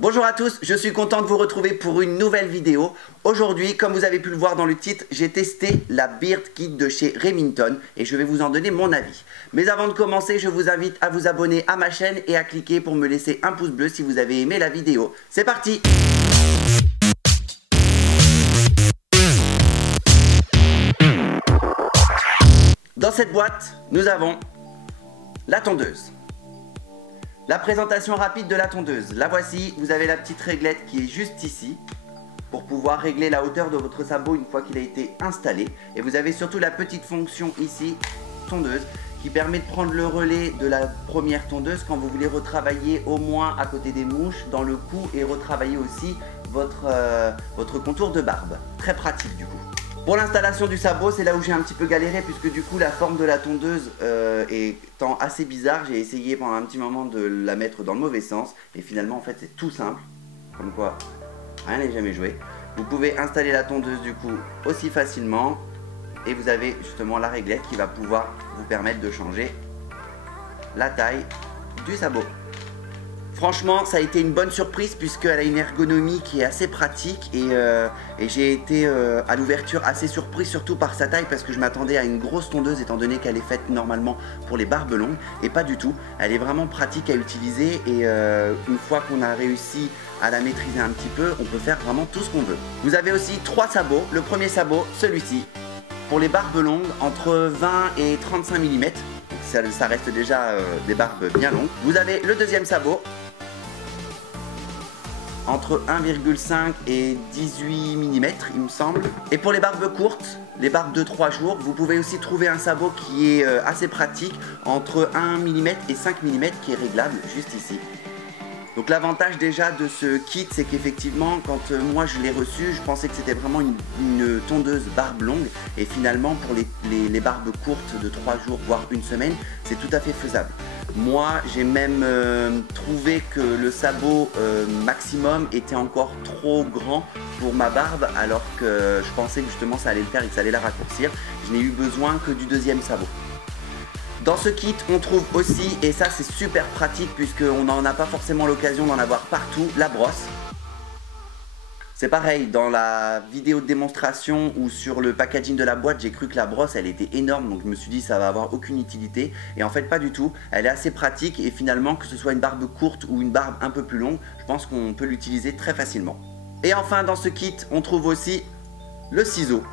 Bonjour à tous, je suis content de vous retrouver pour une nouvelle vidéo. Aujourd'hui, comme vous avez pu le voir dans le titre, j'ai testé la Beard Kit de chez Remington et je vais vous en donner mon avis. Mais avant de commencer, je vous invite à vous abonner à ma chaîne et à cliquer pour me laisser un pouce bleu si vous avez aimé la vidéo. C'est parti! Dans cette boîte, nous avons la tondeuse. La présentation rapide de la tondeuse. La voici, vous avez la petite réglette qui est juste ici pour pouvoir régler la hauteur de votre sabot une fois qu'il a été installé. Et vous avez surtout la petite fonction ici, tondeuse, qui permet de prendre le relais de la première tondeuse quand vous voulez retravailler au moins à côté des mouches, dans le cou et retravailler aussi votre contour de barbe. Très pratique du coup. Pour l'installation du sabot, c'est là où j'ai un petit peu galéré puisque du coup la forme de la tondeuse étant assez bizarre, j'ai essayé pendant un petit moment de la mettre dans le mauvais sens et finalement en fait c'est tout simple, comme quoi rien n'est jamais joué. Vous pouvez installer la tondeuse du coup aussi facilement et vous avez justement la réglette qui va pouvoir vous permettre de changer la taille du sabot. Franchement, ça a été une bonne surprise puisqu'elle a une ergonomie qui est assez pratique et j'ai été à l'ouverture assez surpris surtout par sa taille parce que je m'attendais à une grosse tondeuse étant donné qu'elle est faite normalement pour les barbes longues et pas du tout. Elle est vraiment pratique à utiliser et une fois qu'on a réussi à la maîtriser un petit peu, on peut faire vraiment tout ce qu'on veut. Vous avez aussi 3 sabots. Le premier sabot, celui-ci, pour les barbes longues entre 20 et 35 mm. Ça reste déjà des barbes bien longues. Vous avez le deuxième sabot, entre 1,5 et 18 mm il me semble. Et pour les barbes courtes, les barbes de 3 jours, vous pouvez aussi trouver un sabot qui est assez pratique entre 1 mm et 5 mm qui est réglable juste ici. Donc l'avantage déjà de ce kit, c'est qu'effectivement quand moi je l'ai reçu, je pensais que c'était vraiment une tondeuse barbe longue et finalement pour les barbes courtes de 3 jours voire une semaine, c'est tout à fait faisable. Moi j'ai même trouvé que le sabot maximum était encore trop grand pour ma barbe alors que je pensais que justement ça allait le faire et que ça allait la raccourcir. Je n'ai eu besoin que du deuxième sabot. Dans ce kit, on trouve aussi, et ça c'est super pratique puisqu'on n'en a pas forcément l'occasion d'en avoir partout, la brosse. C'est pareil, dans la vidéo de démonstration ou sur le packaging de la boîte, j'ai cru que la brosse elle était énorme, donc je me suis dit ça va avoir aucune utilité. Et en fait pas du tout, elle est assez pratique et finalement que ce soit une barbe courte ou une barbe un peu plus longue, je pense qu'on peut l'utiliser très facilement. Et enfin dans ce kit, on trouve aussi le ciseau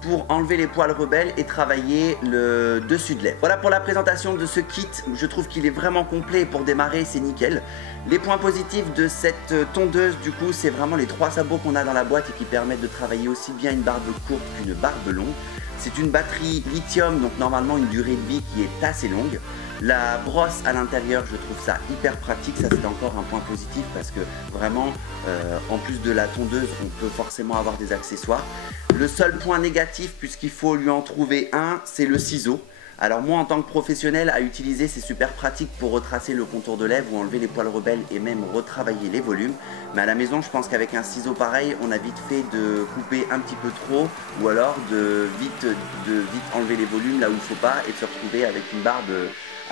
pour enlever les poils rebelles et travailler le dessus de lèvres. Voilà pour la présentation de ce kit, je trouve qu'il est vraiment complet et pour démarrer c'est nickel. Les points positifs de cette tondeuse du coup c'est vraiment les 3 sabots qu'on a dans la boîte et qui permettent de travailler aussi bien une barbe courte qu'une barbe longue. C'est une batterie lithium donc normalement une durée de vie qui est assez longue. La brosse à l'intérieur, je trouve ça hyper pratique, ça c'est encore un point positif parce que vraiment, en plus de la tondeuse, on peut forcément avoir des accessoires. Le seul point négatif, puisqu'il faut lui en trouver un, c'est le ciseau. Alors moi en tant que professionnel à utiliser c'est super pratique pour retracer le contour de lèvres ou enlever les poils rebelles et même retravailler les volumes. Mais à la maison je pense qu'avec un ciseau pareil on a vite fait de couper un petit peu trop ou alors de vite enlever les volumes là où il ne faut pas et de se retrouver avec une barbe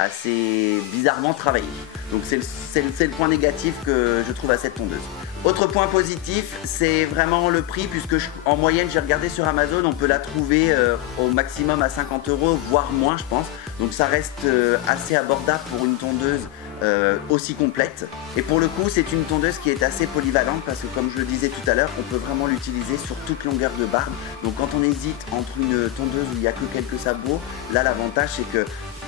assez bizarrement travaillée. Donc c'est le point négatif que je trouve à cette tondeuse. Autre point positif, c'est vraiment le prix puisque en moyenne j'ai regardé sur Amazon, on peut la trouver au maximum à 50 €, voire moins je pense. Donc ça reste assez abordable pour une tondeuse aussi complète. Et pour le coup c'est une tondeuse qui est assez polyvalente parce que comme je le disais tout à l'heure, on peut vraiment l'utiliser sur toute longueur de barbe. Donc quand on hésite entre une tondeuse où il n'y a que quelques sabots, là l'avantage c'est que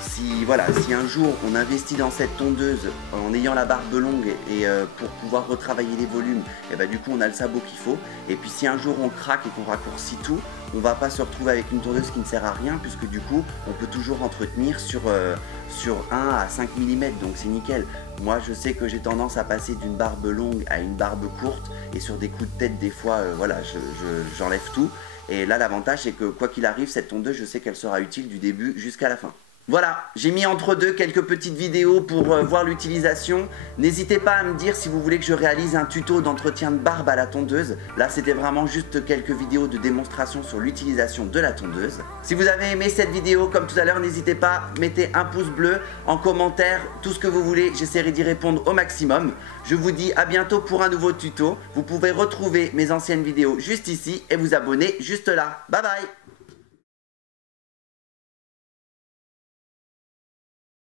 si un jour on investit dans cette tondeuse en ayant la barbe longue et pour pouvoir retravailler les volumes, et bah du coup on a le sabot qu'il faut. Et puis si un jour on craque et qu'on raccourcit tout, on va pas se retrouver avec une tondeuse qui ne sert à rien puisque du coup on peut toujours entretenir sur 1 à 5 mm, donc c'est nickel. Moi je sais que j'ai tendance à passer d'une barbe longue à une barbe courte et sur des coups de tête des fois voilà j'enlève tout. Et là l'avantage c'est que quoi qu'il arrive cette tondeuse je sais qu'elle sera utile du début jusqu'à la fin. Voilà, j'ai mis entre deux quelques petites vidéos pour voir l'utilisation. N'hésitez pas à me dire si vous voulez que je réalise un tuto d'entretien de barbe à la tondeuse. Là, c'était vraiment juste quelques vidéos de démonstration sur l'utilisation de la tondeuse. Si vous avez aimé cette vidéo, comme tout à l'heure, n'hésitez pas, mettez un pouce bleu, en commentaire, tout ce que vous voulez. J'essaierai d'y répondre au maximum. Je vous dis à bientôt pour un nouveau tuto. Vous pouvez retrouver mes anciennes vidéos juste ici et vous abonner juste là. Bye bye!